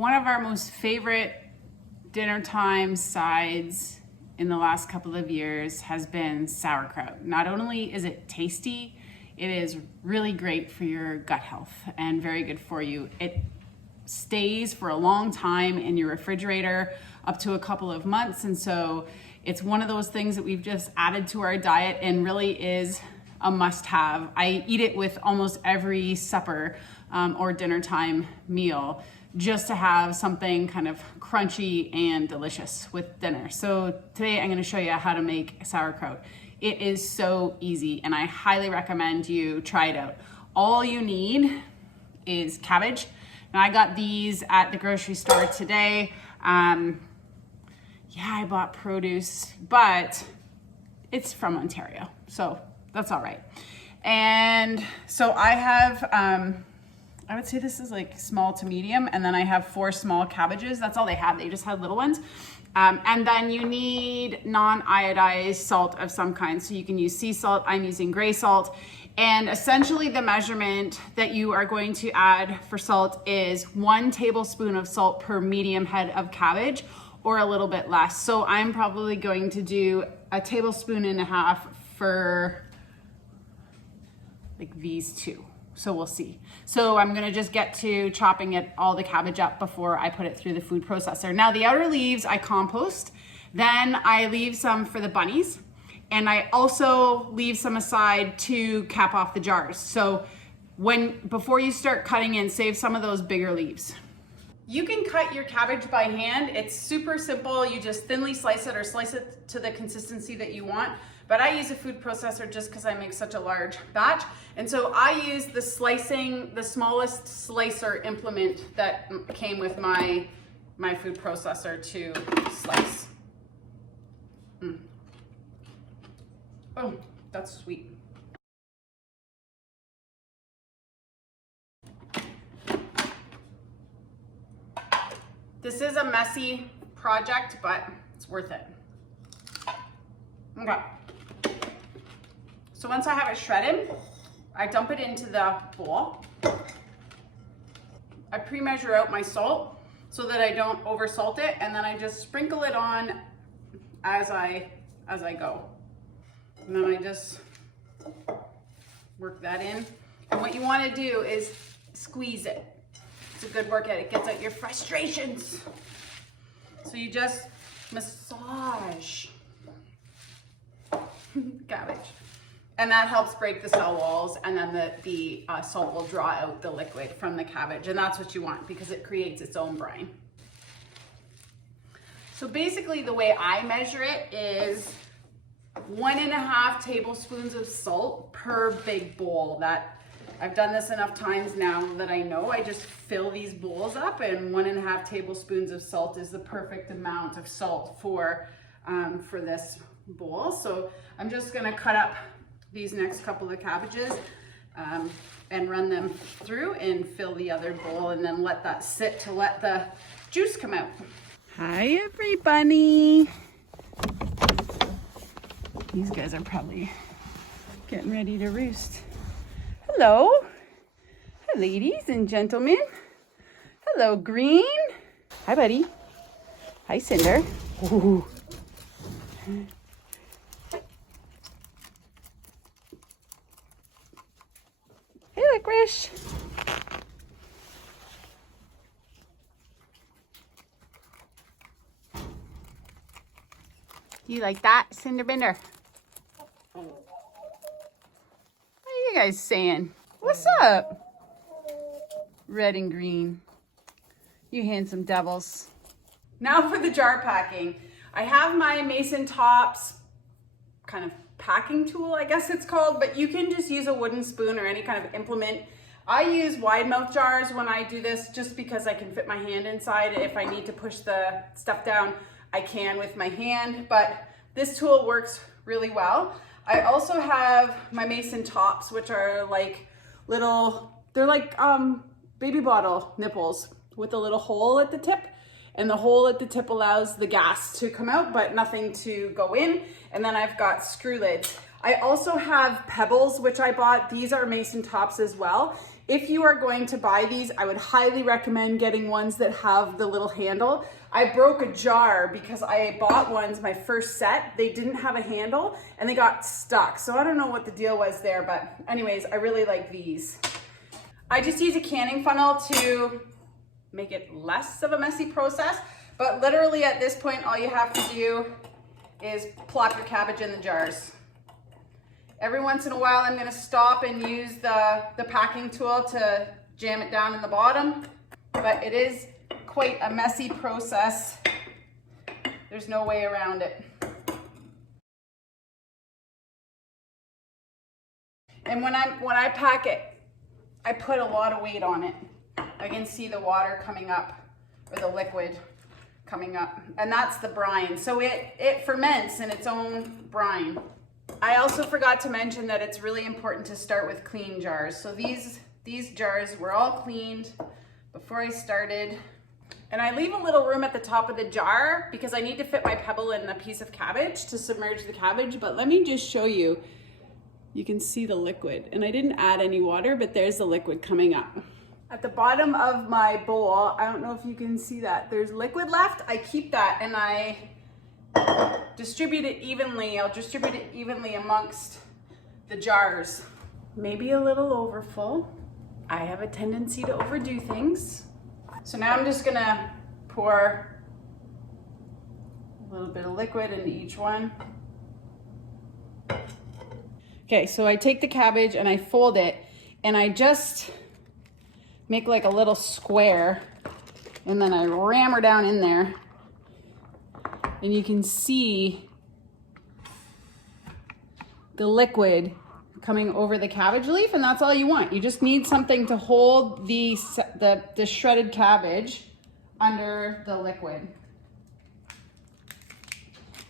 One of our most favorite dinner time sides in the last couple of years has been sauerkraut. Not only is it tasty, it is really great for your gut health and very good for you. It stays for a long time in your refrigerator, up to a couple of months, and so it's one of those things that we've just added to our diet and really is a must-have. I eat it with almost every supper or dinner time meal, just to have something kind of crunchy and delicious with dinner. So today I'm going to show you how to make sauerkraut. It is so easy and I highly recommend you try it out. All you need is cabbage. And I got these at the grocery store today. Yeah, I bought produce, but it's from Ontario, so that's all right. And so I have, I would say this is like small to medium, and then I have 4 small cabbages. That's all they had. They just had little ones. And then you need non-iodized salt of some kind. So you can use sea salt. I'm using gray salt. And essentially the measurement that you are going to add for salt is 1 tablespoon of salt per medium head of cabbage, or a little bit less. So I'm probably going to do 1.5 tablespoons for like these 2. So we'll see. So I'm gonna just get to chopping all the cabbage up before I put it through the food processor. Now the outer leaves I compost, then I leave some for the bunnies, and I also leave some aside to cap off the jars. So before you start cutting in, save some of those bigger leaves. You can cut your cabbage by hand. It's super simple. You just thinly slice it or slice it to the consistency that you want. But I use a food processor just because I make such a large batch. And so I use the smallest slicer implement that came with my food processor to slice. Oh, that's sweet. This is a messy project, but it's worth it. Okay. So once I have it shredded, I dump it into the bowl. I pre-measure out my salt so that I don't over salt it, and then I just sprinkle it on as I go. And then I just work that in. And what you want to do is squeeze it. It's a good workout. It gets out your frustrations. So you just massage cabbage. And that helps break the cell walls, and then the salt will draw out the liquid from the cabbage. And that's what you want because it creates its own brine. So basically the way I measure it is 1.5 tablespoons of salt per big bowl. I've done this enough times now that I know. I just fill these bowls up, and 1.5 tablespoons of salt is the perfect amount of salt for this bowl. So I'm just gonna cut up these next couple of cabbages and run them through and fill the other bowl, and then let that sit to let the juice come out. Hi everybody. These guys are probably getting ready to roost. Hello. Hi ladies and gentlemen. Hello Green. Hi buddy. Hi Cinder. Ooh. Hey Licorice. Do you like that, Cinderbender? What are you guys saying? What's up? Red and green. You handsome devils. Now for the jar packing. I have my Mason Tops kind of packing tool, I guess it's called, but you can just use a wooden spoon or any kind of implement. I use wide mouth jars when I do this just because I can fit my hand inside. If I need to push the stuff down, I can with my hand, but this tool works really well. I also have my Mason Tops, which are like they're like baby bottle nipples with a little hole at the tip. And the hole at the tip allows the gas to come out, but nothing to go in. And then I've got screw lids. I also have pebbles, which I bought. These are Mason Tops as well. If you are going to buy these, I would highly recommend getting ones that have the little handle. I broke a jar because I bought ones, my first set, they didn't have a handle and they got stuck. So I don't know what the deal was there, but anyways, I really like these. I just use a canning funnel to make it less of a messy process, but literally at this point, all you have to do is plop your cabbage in the jars. Every once in a while, I'm gonna stop and use the packing tool to jam it down in the bottom, but it is quite a messy process. There's no way around it. And when I pack it, I put a lot of weight on it. I can see the water coming up, or the liquid coming up, and that's the brine. So it ferments in its own brine. I also forgot to mention that it's really important to start with clean jars. So these jars were all cleaned before I started. And I leave a little room at the top of the jar because I need to fit my pebble in a piece of cabbage to submerge the cabbage. But let me just show you. You can see the liquid. And I didn't add any water, but there's the liquid coming up. At the bottom of my bowl, I don't know if you can see that, there's liquid left. I keep that and I distribute it evenly. I'll distribute it evenly amongst the jars. Maybe a little overfull. I have a tendency to overdo things. So now I'm just gonna pour a little bit of liquid into each one. Okay, so I take the cabbage and I fold it and I just make like a little square and then I ram her down in there. And you can see the liquid coming over the cabbage leaf, and that's all you want. You just need something to hold the shredded cabbage under the liquid.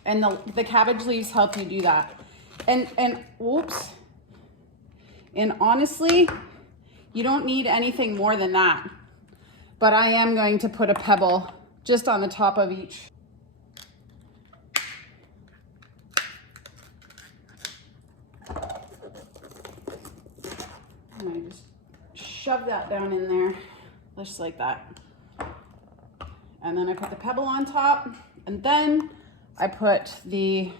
And the cabbage leaves help you do that. And whoops. And honestly, you don't need anything more than that. But I am going to put a pebble just on the top of each. And I just shove that down in there, just like that. And then I put the pebble on top, and then I put the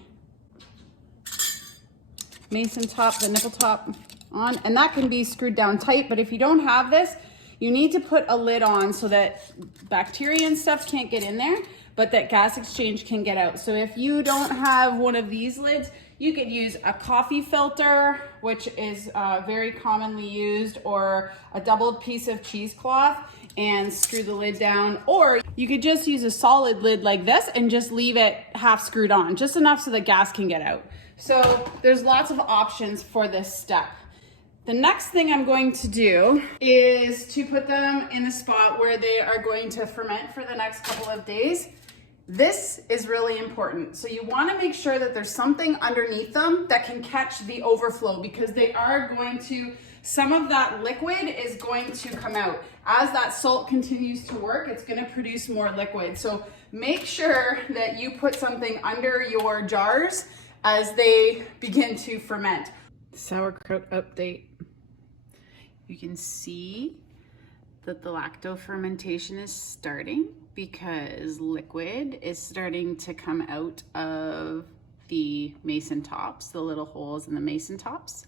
mason top, the nipple top on, and that can be screwed down tight, but if you don't have this, you need to put a lid on so that bacteria and stuff can't get in there, but that gas exchange can get out. So if you don't have one of these lids, you could use a coffee filter, which is very commonly used, or a doubled piece of cheesecloth and screw the lid down. Or you could just use a solid lid like this and just leave it half screwed on, just enough so the gas can get out. So there's lots of options for this step. The next thing I'm going to do is to put them in the spot where they are going to ferment for the next couple of days. This is really important. So you want to make sure that there's something underneath them that can catch the overflow, because they are going to, some of that liquid is going to come out. As that salt continues to work, it's going to produce more liquid. So make sure that you put something under your jars as they begin to ferment. Sauerkraut update. You can see that the lacto fermentation is starting because liquid is starting to come out of the mason tops, the little holes in the mason tops.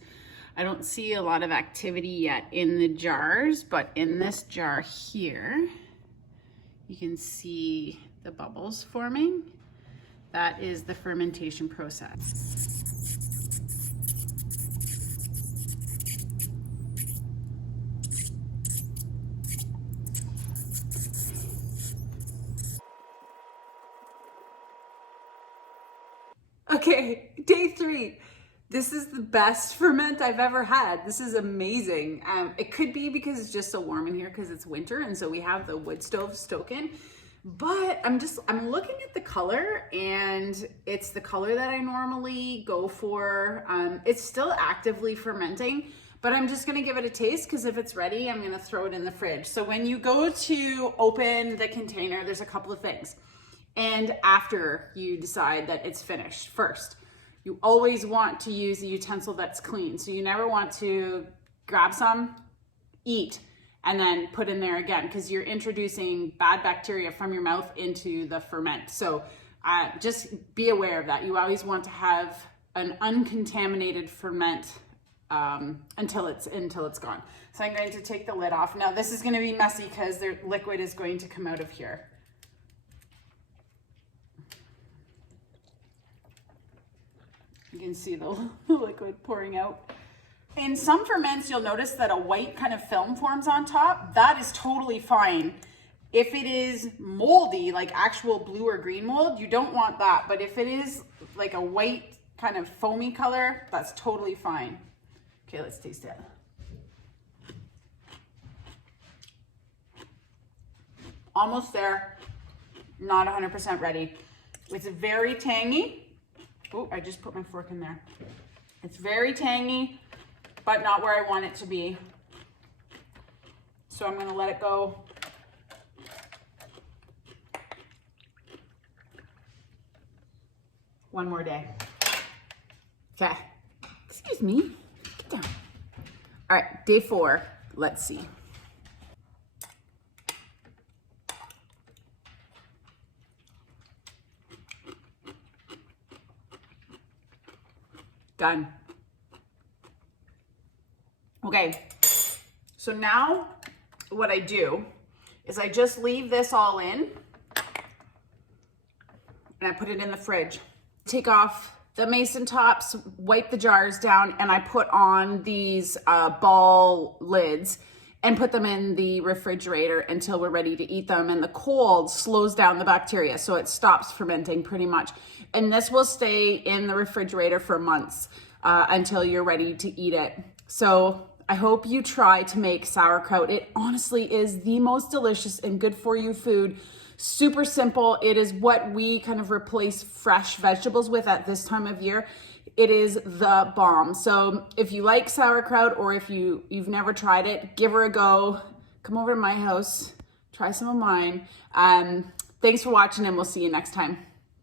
I don't see a lot of activity yet in the jars, but in this jar here, you can see the bubbles forming. That is the fermentation process. Okay, day 3. This is the best ferment I've ever had. This is amazing. It could be because it's just so warm in here because it's winter and so we have the wood stove stoking. But I'm looking at the color, and it's the color that I normally go for. It's still actively fermenting, but I'm just gonna give it a taste because if it's ready, I'm gonna throw it in the fridge. So when you go to open the container, there's a couple of things. And after you decide that it's finished, first, you always want to use a utensil that's clean. So you never want to grab some eat and then put in there again, because you're introducing bad bacteria from your mouth into the ferment. So just be aware of that. You always want to have an uncontaminated ferment until it's gone. So I'm going to take the lid off. Now this is going to be messy because the liquid is going to come out of here. You can see the liquid pouring out. In some ferments, you'll notice that a white kind of film forms on top. That is totally fine. If it is moldy, like actual blue or green mold, you don't want that. But if it is like a white kind of foamy color, that's totally fine. Okay, let's taste it. Almost there, not 100% ready. It's very tangy. Oh, I just put my fork in there. It's very tangy, but not where I want it to be. So I'm gonna let it go. One more day. Okay, excuse me, get down. All right, day 4, let's see. Done. Okay, so now what I do is I just leave this all in and I put it in the fridge. Take off the mason tops, wipe the jars down, and I put on these ball lids and put them in the refrigerator until we're ready to eat them. And the cold slows down the bacteria, so it stops fermenting pretty much. And this will stay in the refrigerator for months until you're ready to eat it. So I hope you try to make sauerkraut. It honestly is the most delicious and good for you food. Super simple. It is what we kind of replace fresh vegetables with at this time of year. It is the bomb. So if you like sauerkraut, or if you've never tried it, give her a go. Come over to my house, try some of mine. Thanks for watching, and we'll see you next time.